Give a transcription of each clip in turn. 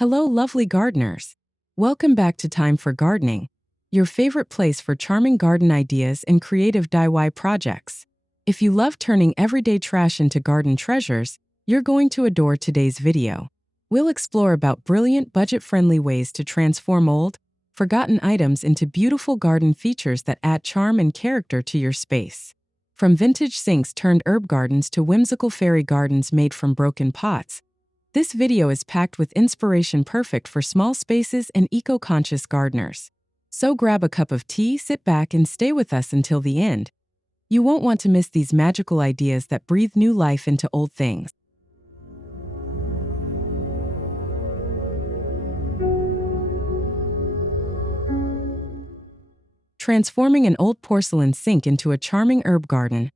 Hello, lovely gardeners. Welcome back to Time for Gardening, your favorite place for charming garden ideas and creative DIY projects. If you love turning everyday trash into garden treasures, you're going to adore today's video. We'll explore about brilliant, budget-friendly ways to transform old, forgotten items into beautiful garden features that add charm and character to your space. From vintage sinks turned herb gardens to whimsical fairy gardens made from broken pots, this video is packed with inspiration perfect for small spaces and eco-conscious gardeners. So grab a cup of tea, sit back, and stay with us until the end. You won't want to miss these magical ideas that breathe new life into old things. Transforming an old porcelain sink into a charming herb garden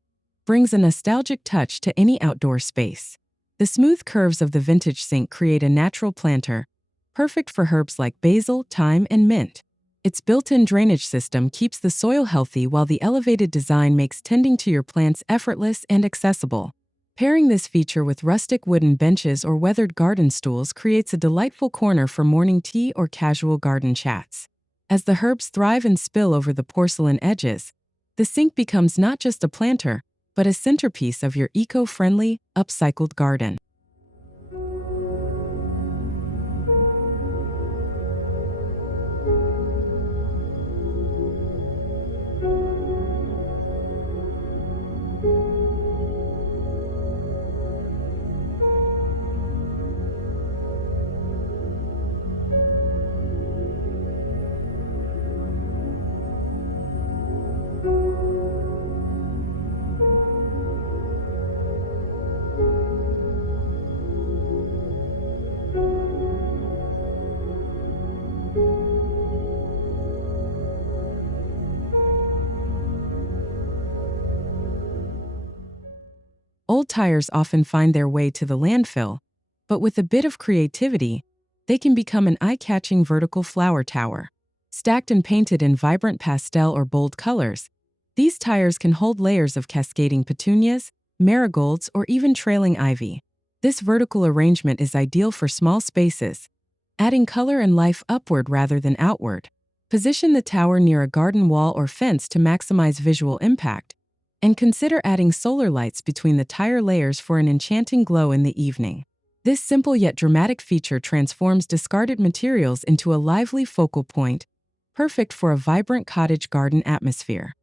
brings a nostalgic touch to any outdoor space. The smooth curves of the vintage sink create a natural planter, perfect for herbs like basil, thyme, and mint. Its built-in drainage system keeps the soil healthy while the elevated design makes tending to your plants effortless and accessible. Pairing this feature with rustic wooden benches or weathered garden stools creates a delightful corner for morning tea or casual garden chats. As the herbs thrive and spill over the porcelain edges, the sink becomes not just a planter, but a centerpiece of your eco-friendly, upcycled garden. Old tires often find their way to the landfill, but with a bit of creativity, they can become an eye-catching vertical flower tower. Stacked and painted in vibrant pastel or bold colors, these tires can hold layers of cascading petunias, marigolds, or even trailing ivy. This vertical arrangement is ideal for small spaces, adding color and life upward rather than outward. Position the tower near a garden wall or fence to maximize visual impact, and consider adding solar lights between the tire layers for an enchanting glow in the evening. This simple yet dramatic feature transforms discarded materials into a lively focal point, perfect for a vibrant cottage garden atmosphere.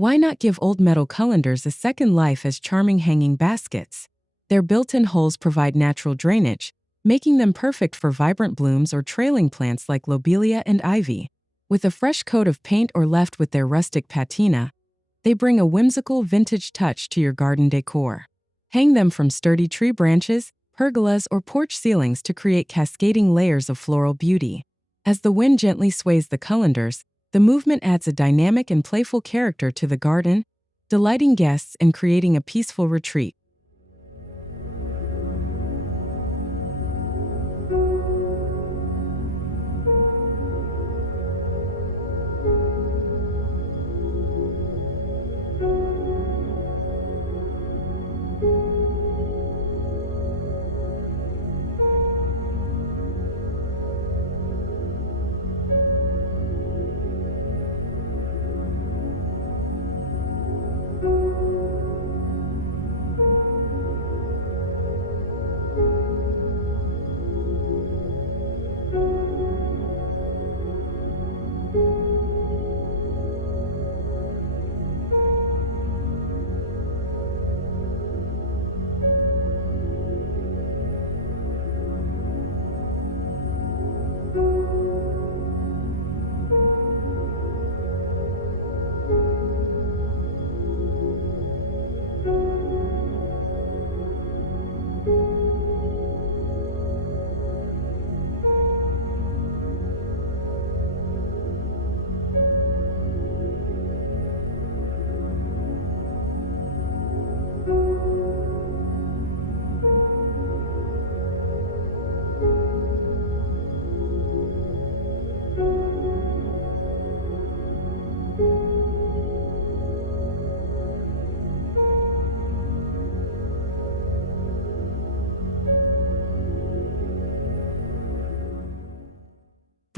Why not give old metal colanders a second life as charming hanging baskets? Their built-in holes provide natural drainage, making them perfect for vibrant blooms or trailing plants like lobelia and ivy. With a fresh coat of paint or left with their rustic patina, they bring a whimsical vintage touch to your garden decor. Hang them from sturdy tree branches, pergolas, or porch ceilings to create cascading layers of floral beauty. As the wind gently sways the colanders, the movement adds a dynamic and playful character to the garden, delighting guests and creating a peaceful retreat.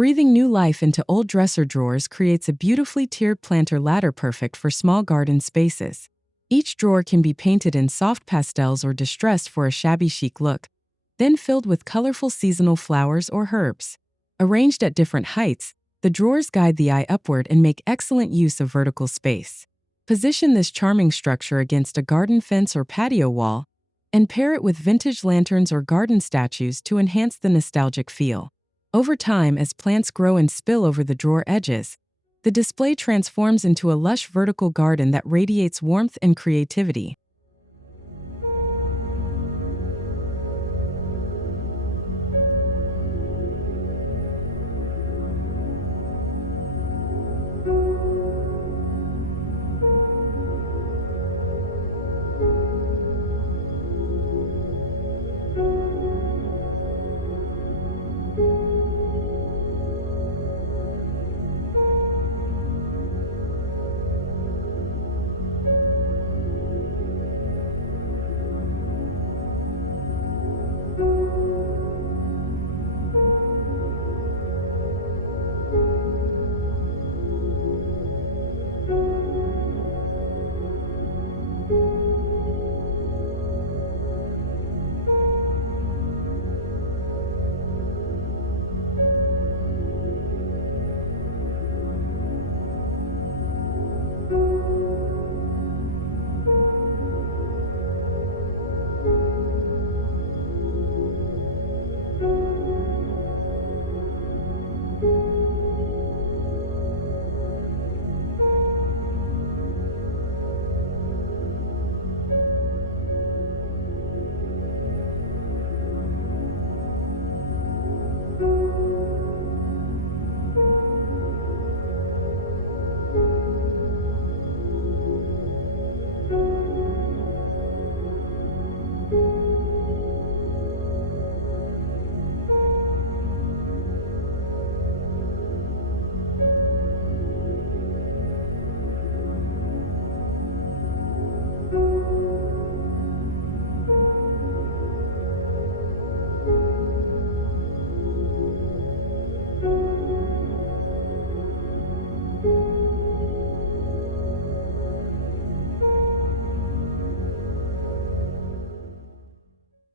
Breathing new life into old dresser drawers creates a beautifully tiered planter ladder perfect for small garden spaces. Each drawer can be painted in soft pastels or distressed for a shabby chic look, then filled with colorful seasonal flowers or herbs. Arranged at different heights, the drawers guide the eye upward and make excellent use of vertical space. Position this charming structure against a garden fence or patio wall, and pair it with vintage lanterns or garden statues to enhance the nostalgic feel. Over time, as plants grow and spill over the drawer edges, the display transforms into a lush vertical garden that radiates warmth and creativity.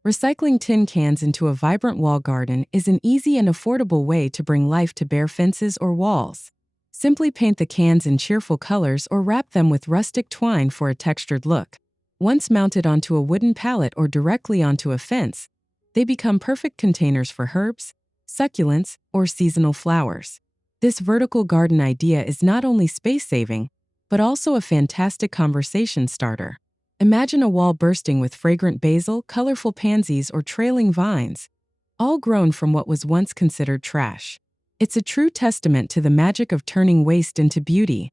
Recycling tin cans into a vibrant wall garden is an easy and affordable way to bring life to bare fences or walls. Simply paint the cans in cheerful colors or wrap them with rustic twine for a textured look. Once mounted onto a wooden pallet or directly onto a fence, they become perfect containers for herbs, succulents, or seasonal flowers. This vertical garden idea is not only space-saving, but also a fantastic conversation starter. Imagine a wall bursting with fragrant basil, colorful pansies, or trailing vines, all grown from what was once considered trash. It's a true testament to the magic of turning waste into beauty.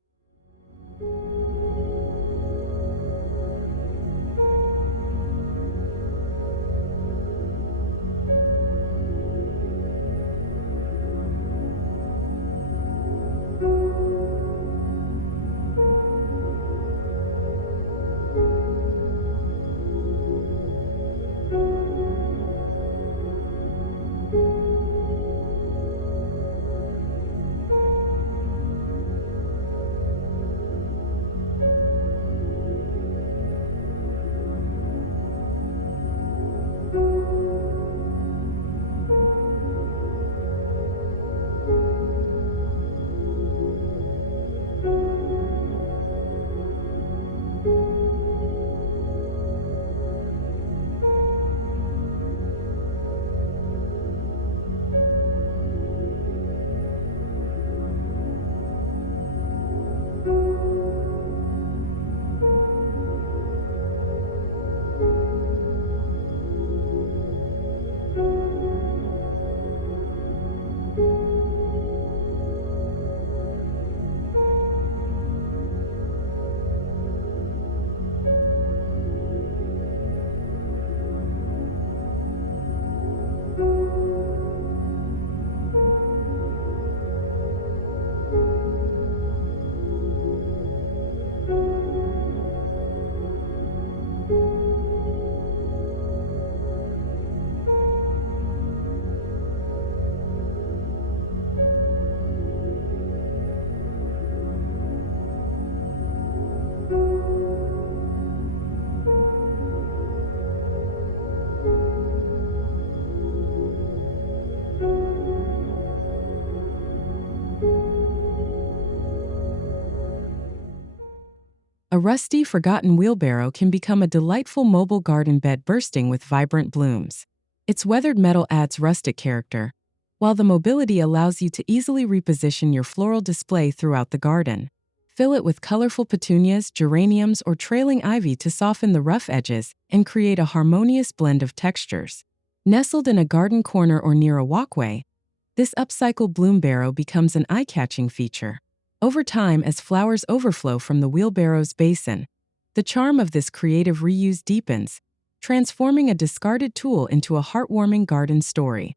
A rusty, forgotten wheelbarrow can become a delightful mobile garden bed bursting with vibrant blooms. Its weathered metal adds rustic character, while the mobility allows you to easily reposition your floral display throughout the garden. Fill it with colorful petunias, geraniums, or trailing ivy to soften the rough edges and create a harmonious blend of textures. Nestled in a garden corner or near a walkway, this upcycled bloom barrow becomes an eye-catching feature. Over time, as flowers overflow from the wheelbarrow's basin, the charm of this creative reuse deepens, transforming a discarded tool into a heartwarming garden story.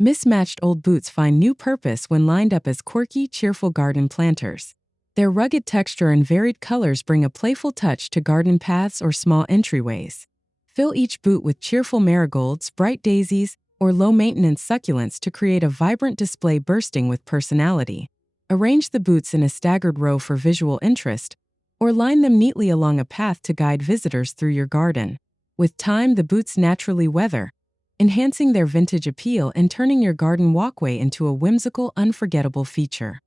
Mismatched old boots find new purpose when lined up as quirky, cheerful garden planters. Their rugged texture and varied colors bring a playful touch to garden paths or small entryways. Fill each boot with cheerful marigolds, bright daisies, or low-maintenance succulents to create a vibrant display bursting with personality. Arrange the boots in a staggered row for visual interest, or line them neatly along a path to guide visitors through your garden. With time, the boots naturally weather, enhancing their vintage appeal and turning your garden walkway into a whimsical, unforgettable feature.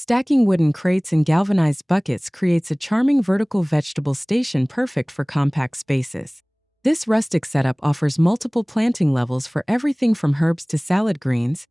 Stacking wooden crates and galvanized buckets creates a charming vertical vegetable station perfect for compact spaces. This rustic setup offers multiple planting levels for everything from herbs to salad greens,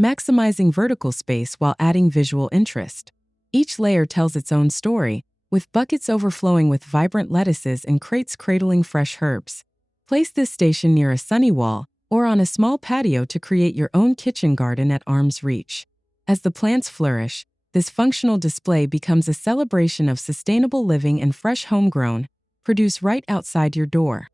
maximizing vertical space while adding visual interest. Each layer tells its own story, with buckets overflowing with vibrant lettuces and crates cradling fresh herbs. Place this station near a sunny wall or on a small patio to create your own kitchen garden at arm's reach. As the plants flourish, this functional display becomes a celebration of sustainable living and fresh homegrown produce right outside your door.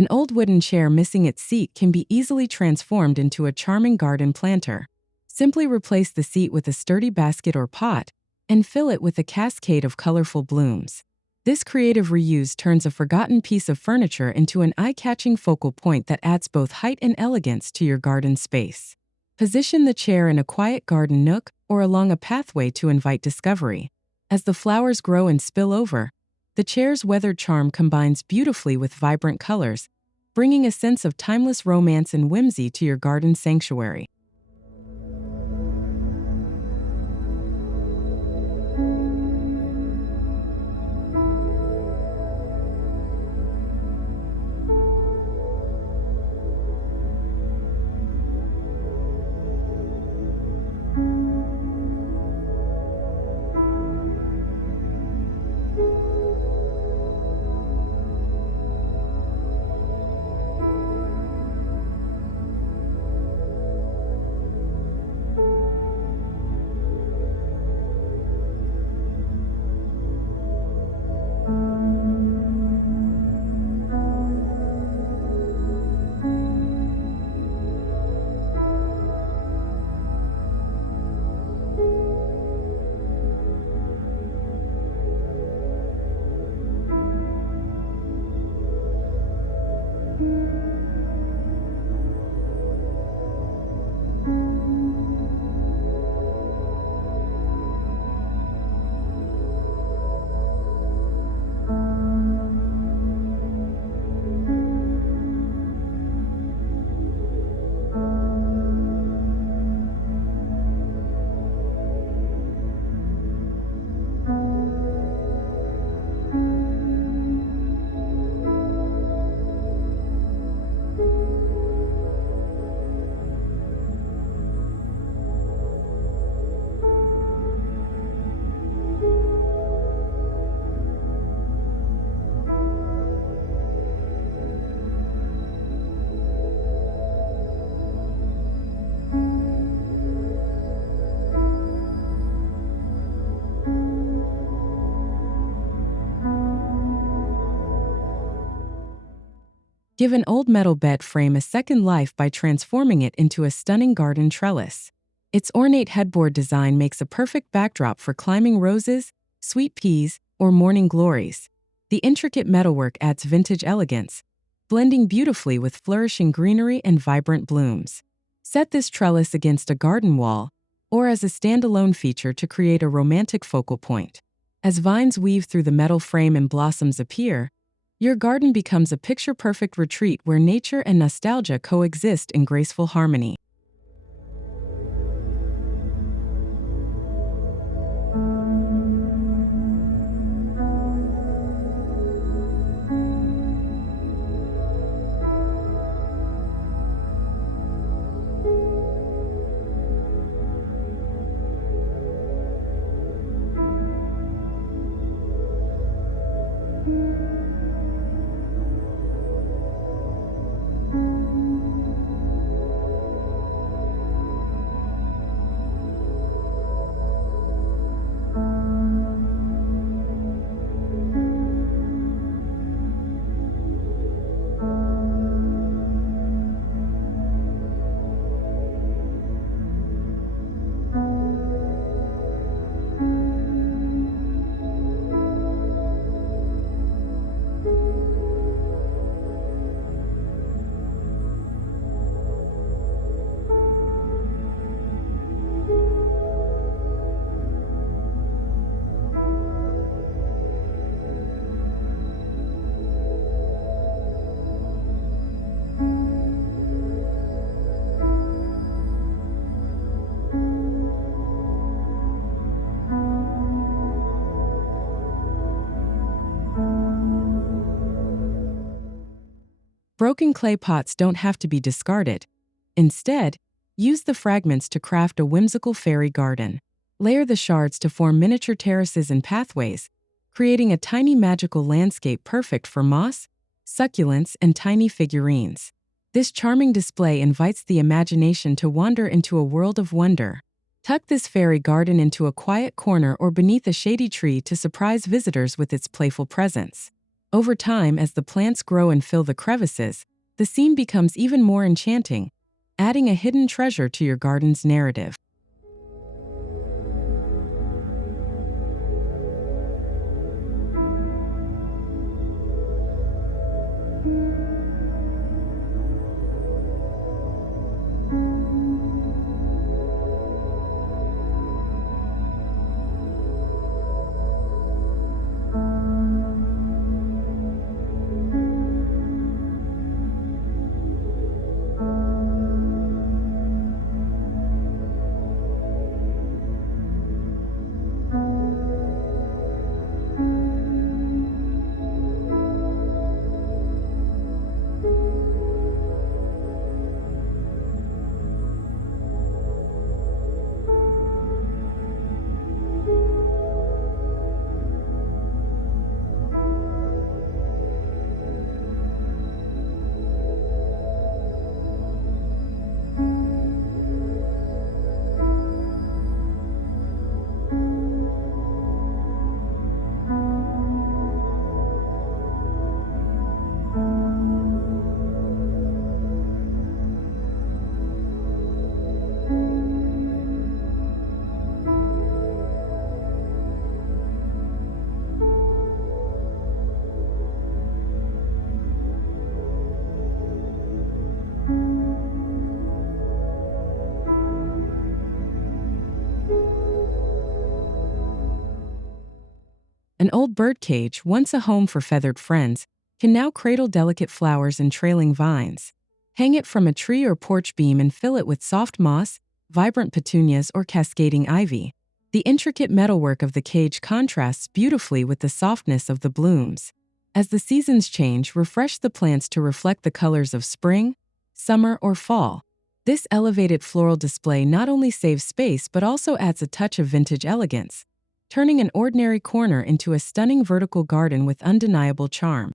An old wooden chair missing its seat can be easily transformed into a charming garden planter. Simply replace the seat with a sturdy basket or pot and fill it with a cascade of colorful blooms. This creative reuse turns a forgotten piece of furniture into an eye-catching focal point that adds both height and elegance to your garden space. Position the chair in a quiet garden nook or along a pathway to invite discovery. As the flowers grow and spill over, the chair's weathered charm combines beautifully with vibrant colors, bringing a sense of timeless romance and whimsy to your garden sanctuary. Give an old metal bed frame a second life by transforming it into a stunning garden trellis. Its ornate headboard design makes a perfect backdrop for climbing roses, sweet peas, or morning glories. The intricate metalwork adds vintage elegance, blending beautifully with flourishing greenery and vibrant blooms. Set this trellis against a garden wall or as a standalone feature to create a romantic focal point. As vines weave through the metal frame and blossoms appear, your garden becomes a picture-perfect retreat where nature and nostalgia coexist in graceful harmony. Broken clay pots don't have to be discarded. Instead, use the fragments to craft a whimsical fairy garden. Layer the shards to form miniature terraces and pathways, creating a tiny magical landscape perfect for moss, succulents, and tiny figurines. This charming display invites the imagination to wander into a world of wonder. Tuck this fairy garden into a quiet corner or beneath a shady tree to surprise visitors with its playful presence. Over time, as the plants grow and fill the crevices, the scene becomes even more enchanting, adding a hidden treasure to your garden's narrative. An old birdcage, once a home for feathered friends, can now cradle delicate flowers and trailing vines. Hang it from a tree or porch beam and fill it with soft moss, vibrant petunias, or cascading ivy. The intricate metalwork of the cage contrasts beautifully with the softness of the blooms. As the seasons change, refresh the plants to reflect the colors of spring, summer, or fall. This elevated floral display not only saves space but also adds a touch of vintage elegance, turning an ordinary corner into a stunning vertical garden with undeniable charm.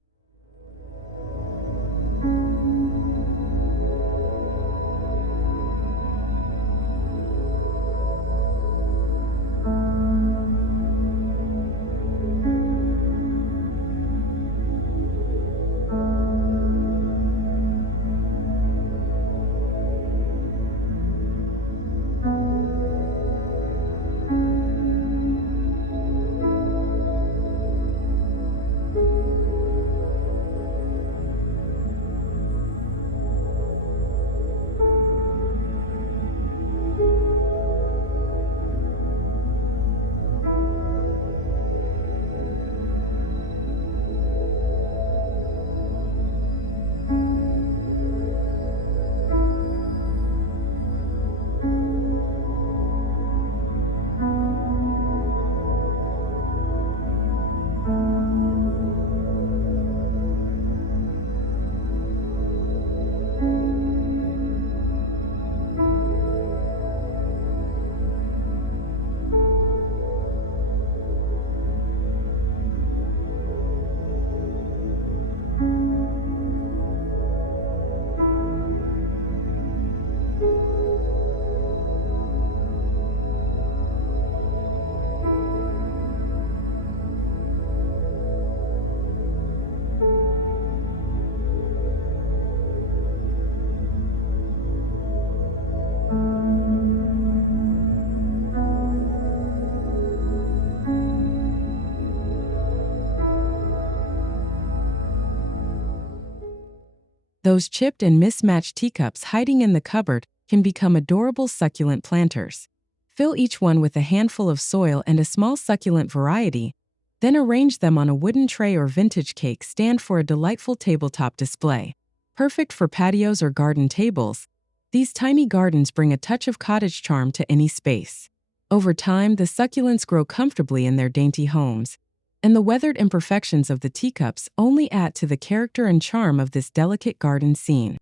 Those chipped and mismatched teacups hiding in the cupboard can become adorable succulent planters. Fill each one with a handful of soil and a small succulent variety, then arrange them on a wooden tray or vintage cake stand for a delightful tabletop display. Perfect for patios or garden tables, these tiny gardens bring a touch of cottage charm to any space. Over time, the succulents grow comfortably in their dainty homes, and the weathered imperfections of the teacups only add to the character and charm of this delicate garden scene.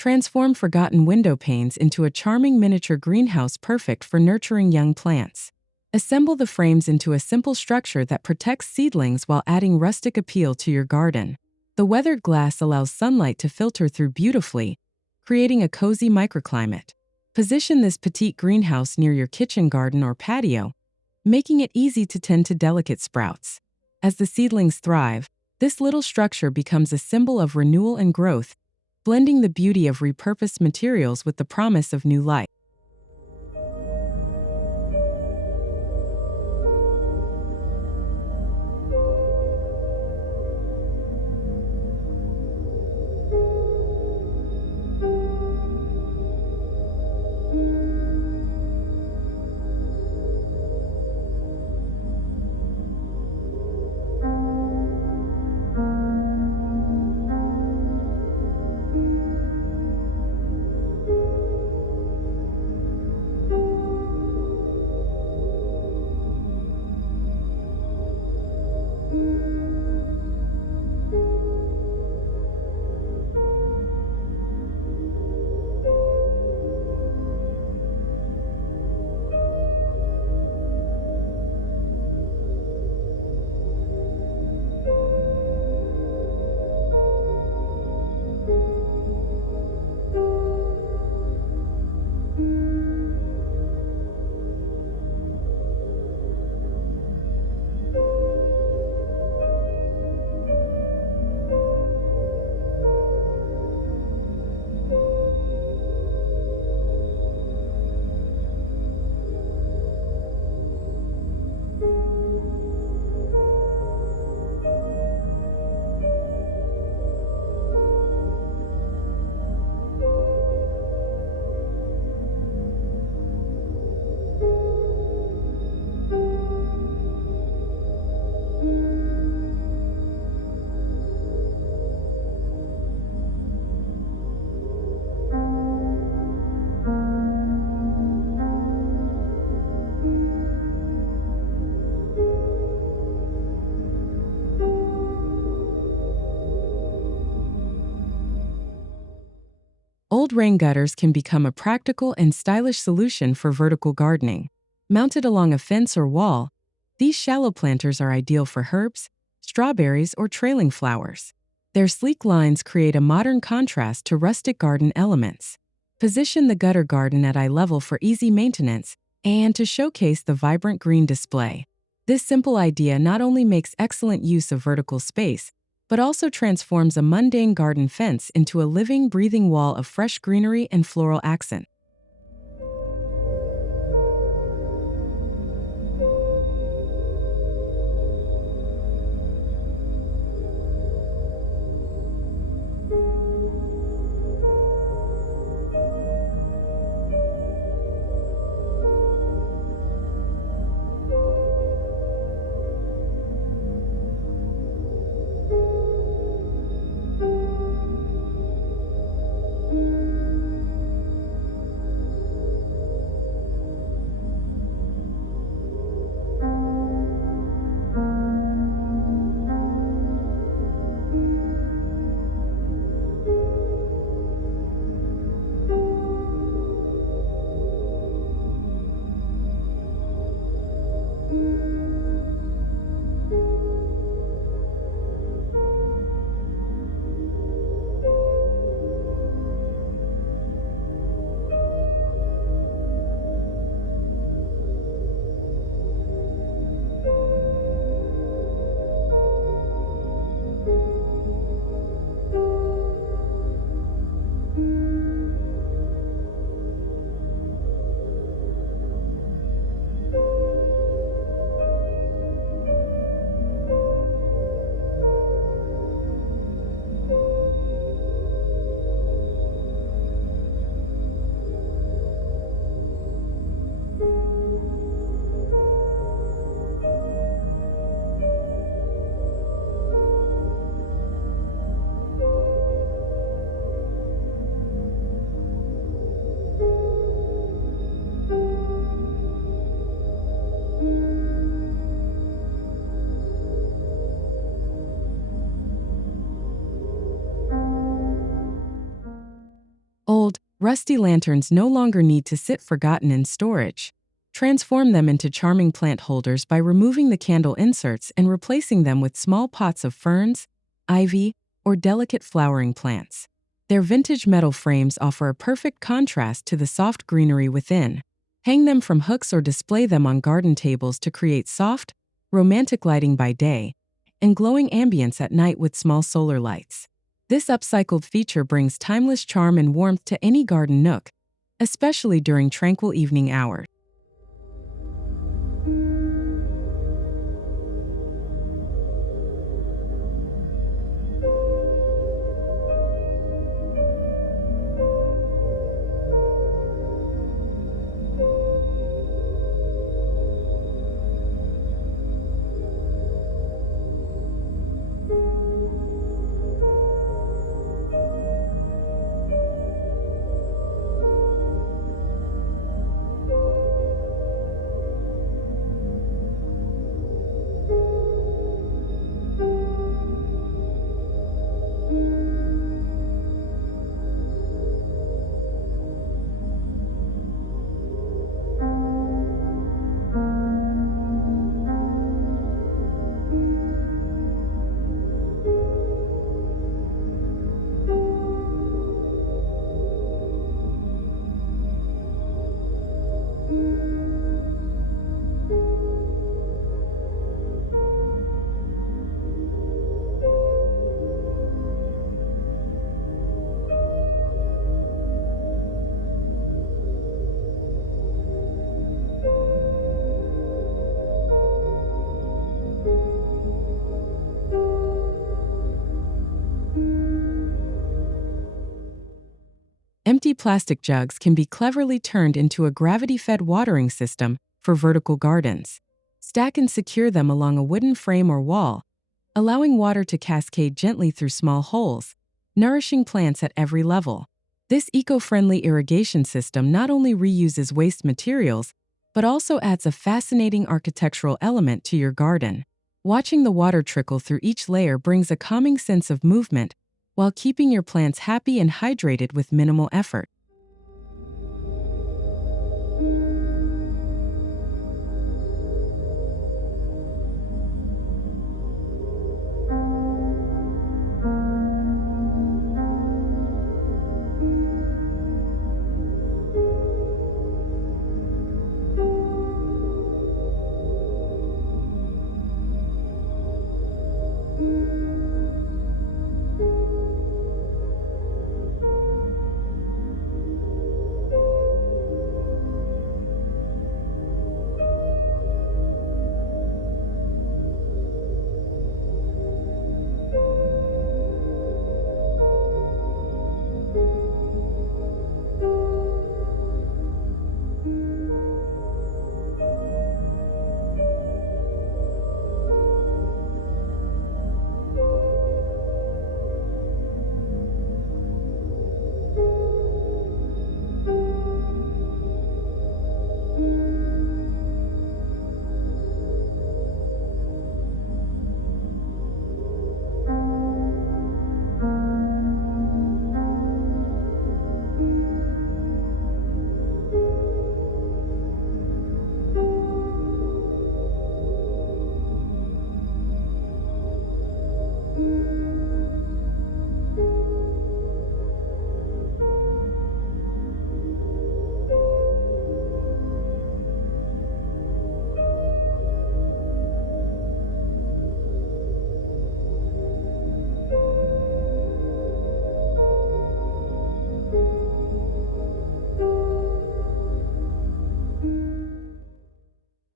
Transform forgotten window panes into a charming miniature greenhouse perfect for nurturing young plants. Assemble the frames into a simple structure that protects seedlings while adding rustic appeal to your garden. The weathered glass allows sunlight to filter through beautifully, creating a cozy microclimate. Position this petite greenhouse near your kitchen garden or patio, making it easy to tend to delicate sprouts. As the seedlings thrive, this little structure becomes a symbol of renewal and growth, blending the beauty of repurposed materials with the promise of new life. Old rain gutters can become a practical and stylish solution for vertical gardening. Mounted along a fence or wall, these shallow planters are ideal for herbs, strawberries, or trailing flowers. Their sleek lines create a modern contrast to rustic garden elements. Position the gutter garden at eye level for easy maintenance and to showcase the vibrant green display. This simple idea not only makes excellent use of vertical space, but also transforms a mundane garden fence into a living, breathing wall of fresh greenery and floral accent. Old, rusty lanterns no longer need to sit forgotten in storage. Transform them into charming plant holders by removing the candle inserts and replacing them with small pots of ferns, ivy, or delicate flowering plants. Their vintage metal frames offer a perfect contrast to the soft greenery within. Hang them from hooks or display them on garden tables to create soft, romantic lighting by day and glowing ambience at night with small solar lights. This upcycled feature brings timeless charm and warmth to any garden nook, especially during tranquil evening hours. Empty plastic jugs can be cleverly turned into a gravity-fed watering system for vertical gardens. Stack and secure them along a wooden frame or wall, allowing water to cascade gently through small holes, nourishing plants at every level. This eco-friendly irrigation system not only reuses waste materials, but also adds a fascinating architectural element to your garden. Watching the water trickle through each layer brings a calming sense of movement, while keeping your plants happy and hydrated with minimal effort.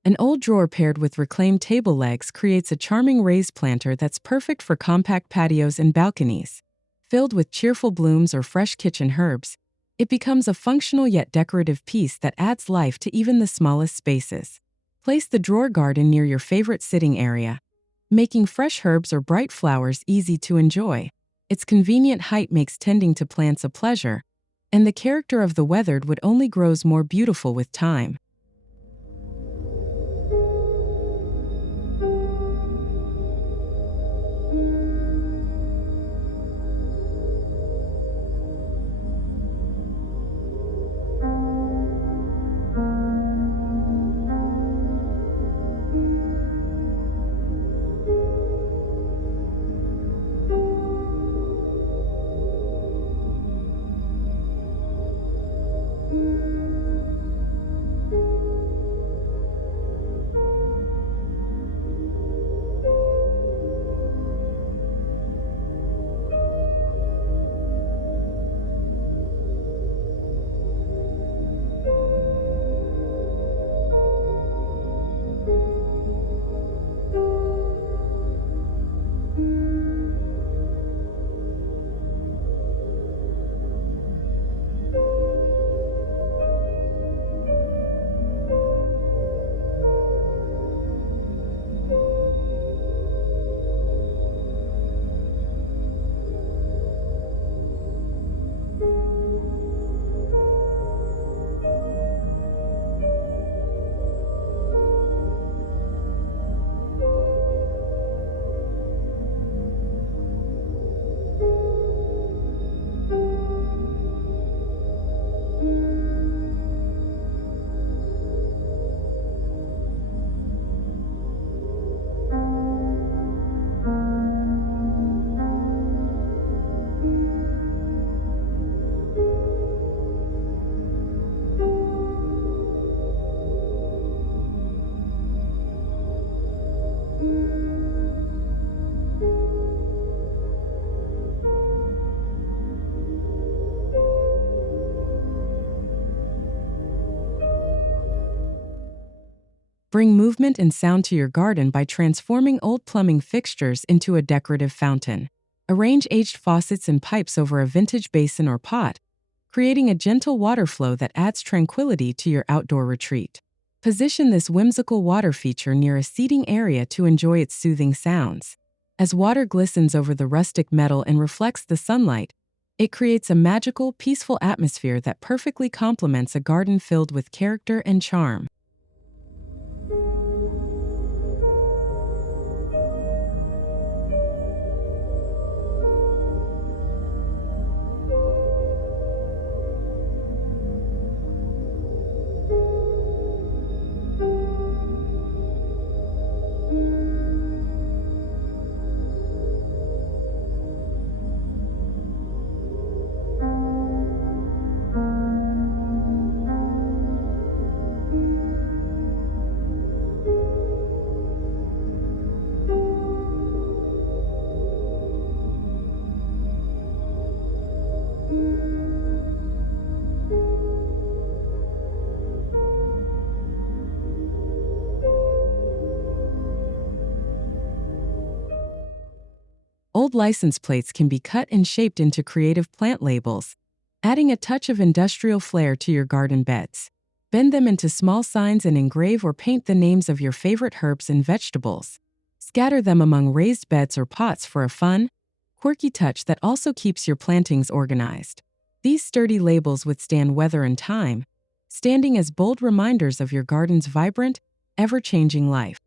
An old drawer paired with reclaimed table legs creates a charming raised planter that's perfect for compact patios and balconies. Filled with cheerful blooms or fresh kitchen herbs, it becomes a functional yet decorative piece that adds life to even the smallest spaces. Place the drawer garden near your favorite sitting area, making fresh herbs or bright flowers easy to enjoy. Its convenient height makes tending to plants a pleasure, and the character of the weathered wood only grows more beautiful with time. Bring movement and sound to your garden by transforming old plumbing fixtures into a decorative fountain. Arrange aged faucets and pipes over a vintage basin or pot, creating a gentle water flow that adds tranquility to your outdoor retreat. Position this whimsical water feature near a seating area to enjoy its soothing sounds. As water glistens over the rustic metal and reflects the sunlight, it creates a magical, peaceful atmosphere that perfectly complements a garden filled with character and charm. Old license plates can be cut and shaped into creative plant labels, adding a touch of industrial flair to your garden beds. Bend them into small signs and engrave or paint the names of your favorite herbs and vegetables. Scatter them among raised beds or pots for a fun, quirky touch that also keeps your plantings organized. These sturdy labels withstand weather and time, standing as bold reminders of your garden's vibrant, ever-changing life.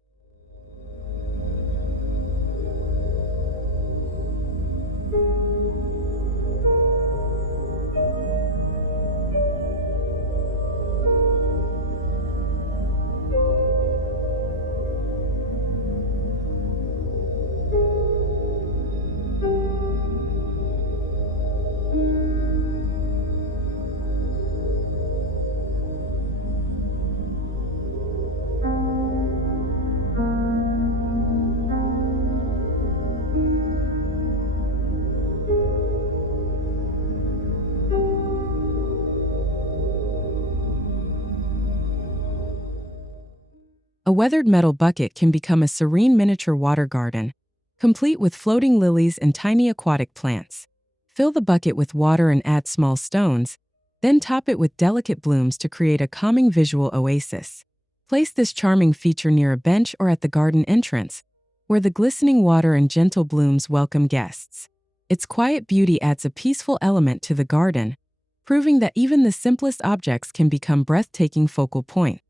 A weathered metal bucket can become a serene miniature water garden, complete with floating lilies and tiny aquatic plants. Fill the bucket with water and add small stones, then top it with delicate blooms to create a calming visual oasis. Place this charming feature near a bench or at the garden entrance, where the glistening water and gentle blooms welcome guests. Its quiet beauty adds a peaceful element to the garden, proving that even the simplest objects can become breathtaking focal points.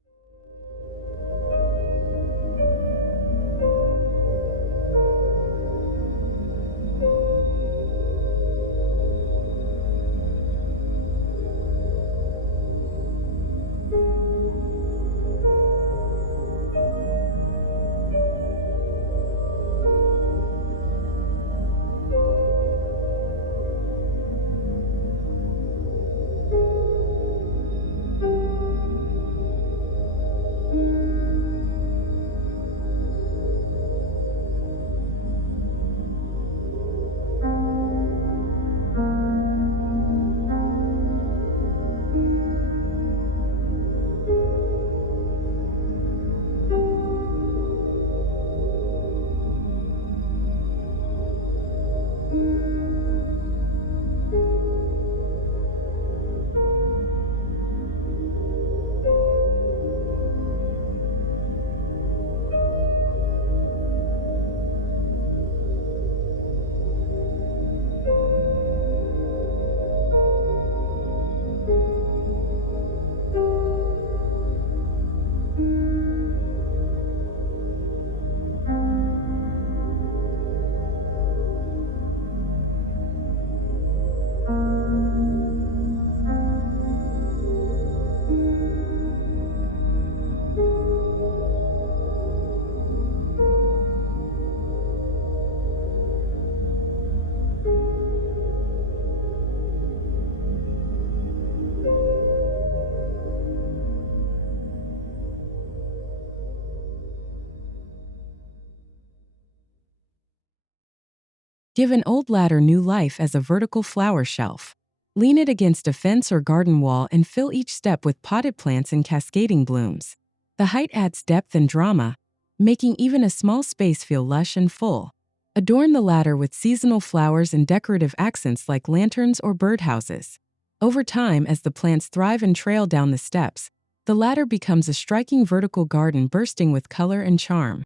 Give an old ladder new life as a vertical flower shelf. Lean it against a fence or garden wall and fill each step with potted plants and cascading blooms. The height adds depth and drama, making even a small space feel lush and full. Adorn the ladder with seasonal flowers and decorative accents like lanterns or birdhouses. Over time, as the plants thrive and trail down the steps, the ladder becomes a striking vertical garden bursting with color and charm.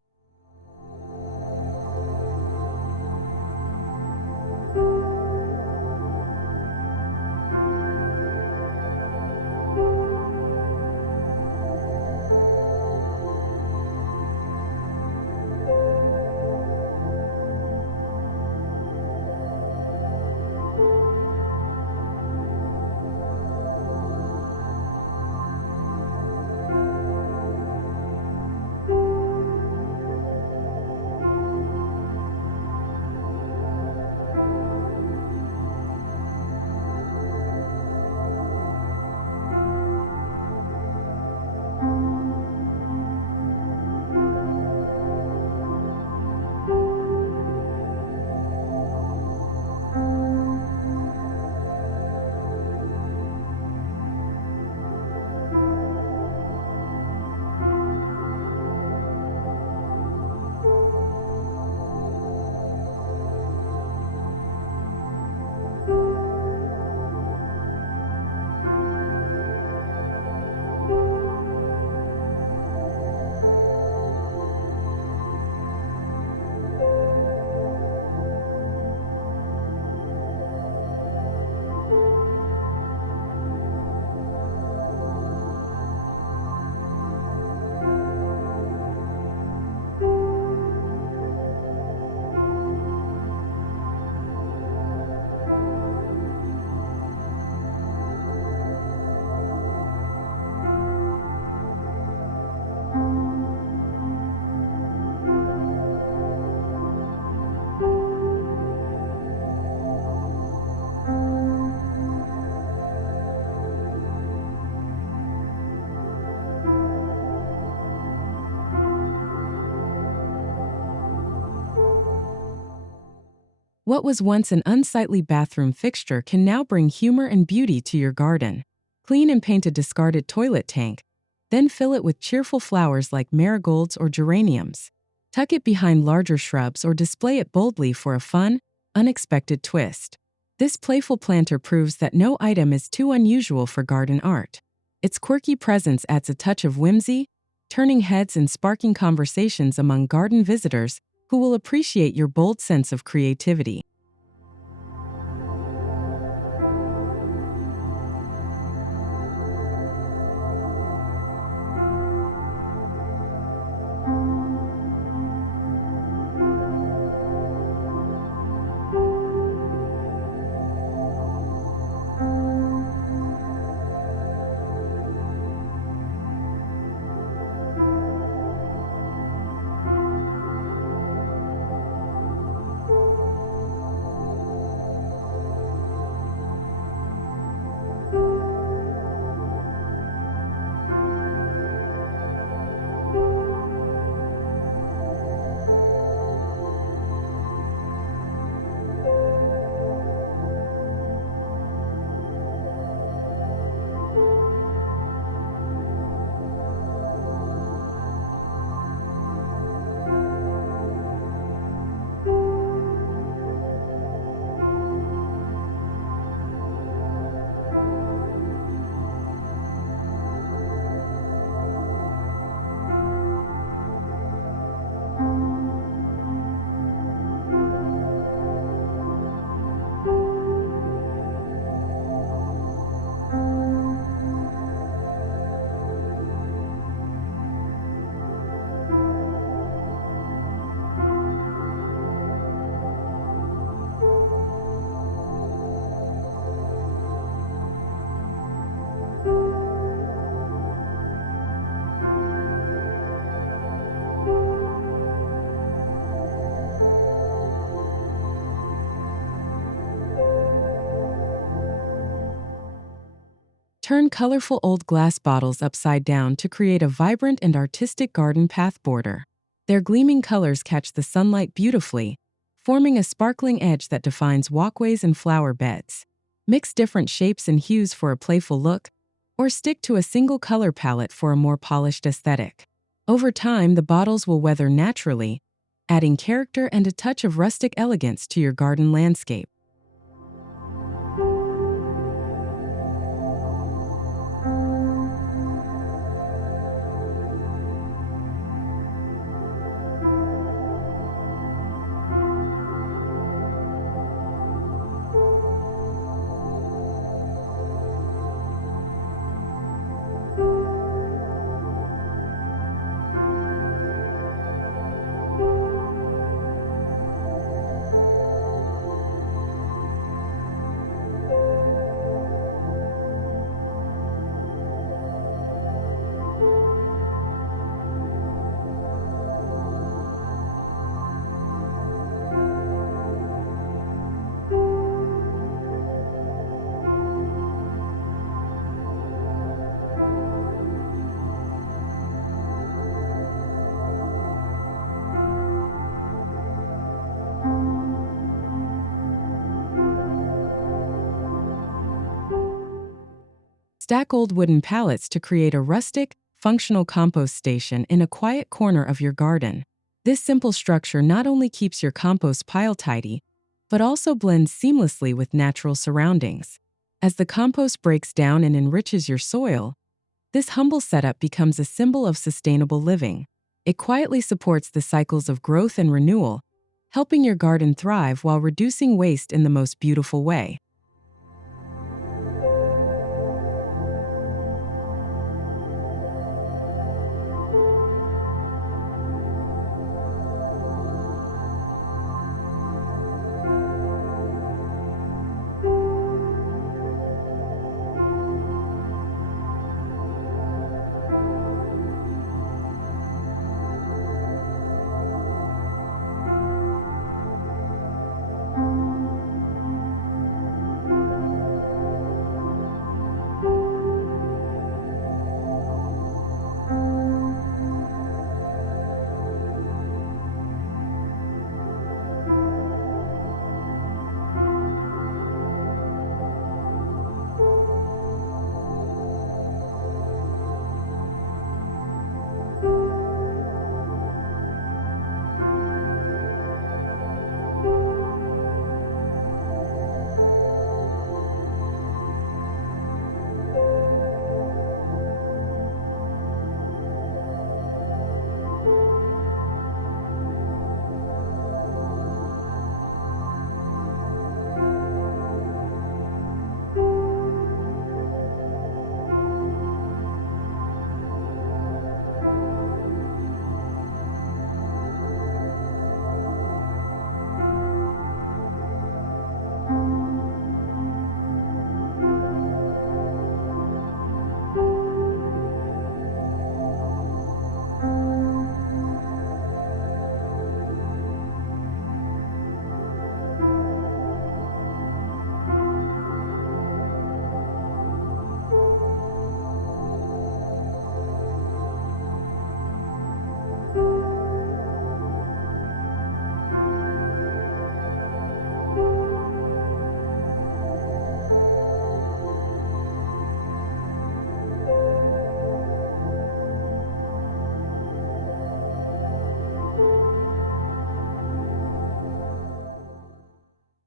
What was once an unsightly bathroom fixture can now bring humor and beauty to your garden. Clean and paint a discarded toilet tank, then fill it with cheerful flowers like marigolds or geraniums. Tuck it behind larger shrubs or display it boldly for a fun, unexpected twist. This playful planter proves that no item is too unusual for garden art. Its quirky presence adds a touch of whimsy, turning heads and sparking conversations among garden visitors who will appreciate your bold sense of creativity. Turn colorful old glass bottles upside down to create a vibrant and artistic garden path border. Their gleaming colors catch the sunlight beautifully, forming a sparkling edge that defines walkways and flower beds. Mix different shapes and hues for a playful look, or stick to a single color palette for a more polished aesthetic. Over time, the bottles will weather naturally, adding character and a touch of rustic elegance to your garden landscape. Stack old wooden pallets to create a rustic, functional compost station in a quiet corner of your garden. This simple structure not only keeps your compost pile tidy, but also blends seamlessly with natural surroundings. As the compost breaks down and enriches your soil, this humble setup becomes a symbol of sustainable living. It quietly supports the cycles of growth and renewal, helping your garden thrive while reducing waste in the most beautiful way.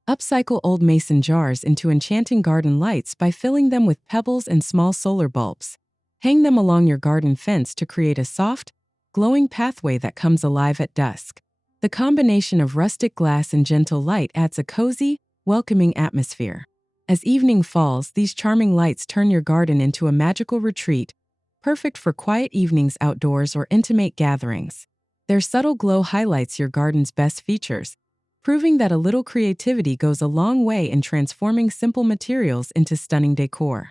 Upcycle old mason jars into enchanting garden lights by filling them with pebbles and small solar bulbs. Hang them along your garden fence to create a soft, glowing pathway that comes alive at dusk. The combination of rustic glass and gentle light adds a cozy, welcoming atmosphere. As evening falls, these charming lights turn your garden into a magical retreat, perfect for quiet evenings outdoors or intimate gatherings. Their subtle glow highlights your garden's best features, proving that a little creativity goes a long way in transforming simple materials into stunning decor.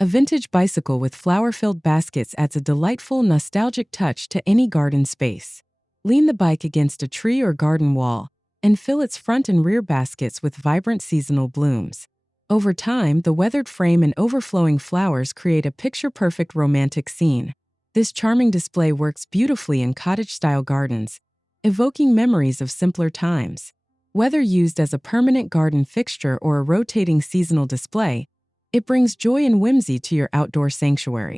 A vintage bicycle with flower-filled baskets adds a delightful, nostalgic touch to any garden space. Lean the bike against a tree or garden wall and fill its front and rear baskets with vibrant seasonal blooms. Over time, the weathered frame and overflowing flowers create a picture-perfect romantic scene. This charming display works beautifully in cottage-style gardens, evoking memories of simpler times. Whether used as a permanent garden fixture or a rotating seasonal display, it brings joy and whimsy to your outdoor sanctuary.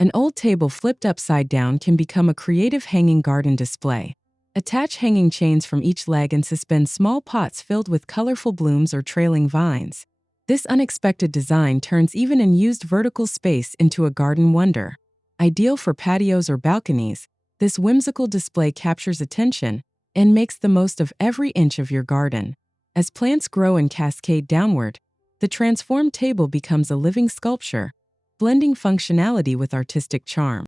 An old table flipped upside down can become a creative hanging garden display. Attach hanging chains from each leg and suspend small pots filled with colorful blooms or trailing vines. This unexpected design turns even unused vertical space into a garden wonder. Ideal for patios or balconies, this whimsical display captures attention and makes the most of every inch of your garden. As plants grow and cascade downward, the transformed table becomes a living sculpture, blending functionality with artistic charm.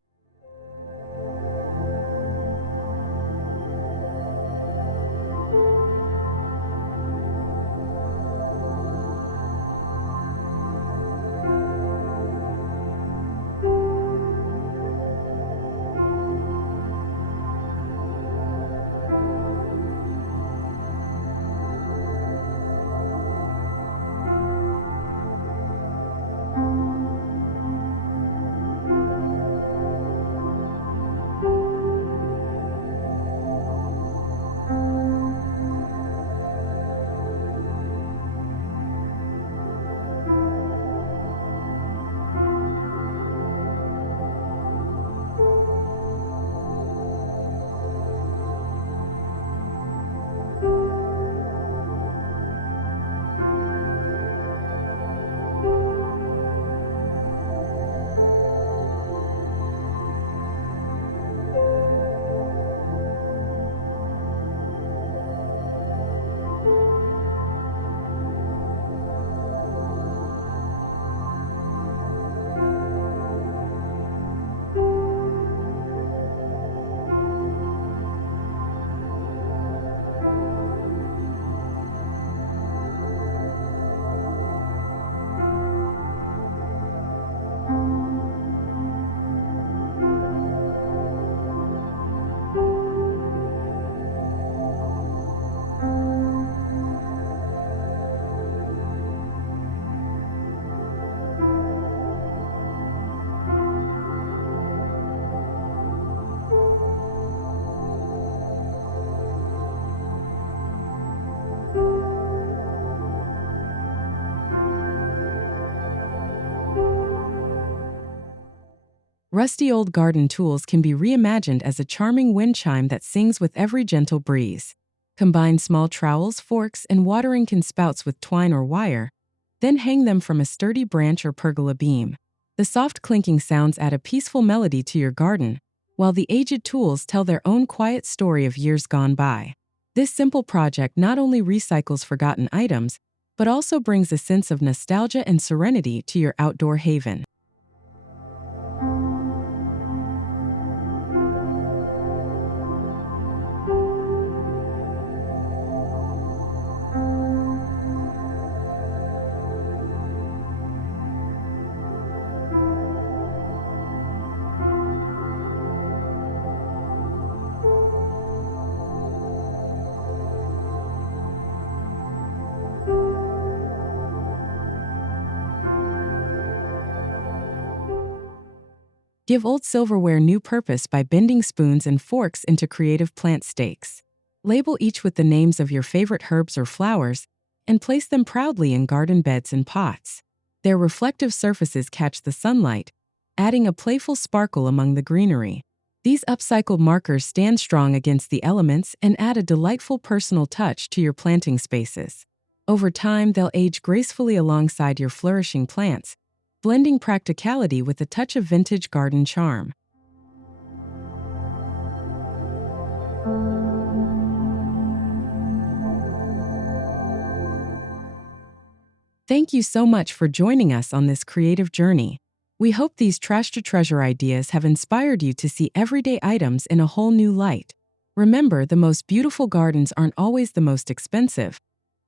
Rusty old garden tools can be reimagined as a charming wind chime that sings with every gentle breeze. Combine small trowels, forks, and watering can spouts with twine or wire, then hang them from a sturdy branch or pergola beam. The soft clinking sounds add a peaceful melody to your garden, while the aged tools tell their own quiet story of years gone by. This simple project not only recycles forgotten items, but also brings a sense of nostalgia and serenity to your outdoor haven. Give old silverware new purpose by bending spoons and forks into creative plant stakes. Label each with the names of your favorite herbs or flowers, and place them proudly in garden beds and pots. Their reflective surfaces catch the sunlight, adding a playful sparkle among the greenery. These upcycled markers stand strong against the elements and add a delightful personal touch to your planting spaces. Over time, they'll age gracefully alongside your flourishing plants, blending practicality with a touch of vintage garden charm. Thank you so much for joining us on this creative journey. We hope these trash to treasure ideas have inspired you to see everyday items in a whole new light. Remember, the most beautiful gardens aren't always the most expensive.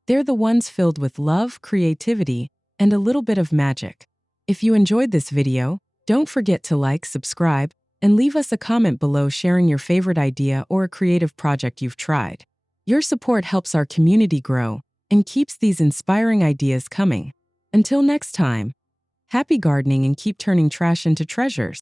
They're the ones filled with love, creativity, and a little bit of magic. If you enjoyed this video, don't forget to like, subscribe, and leave us a comment below sharing your favorite idea or a creative project you've tried. Your support helps our community grow and keeps these inspiring ideas coming. Until next time, happy gardening and keep turning trash into treasures.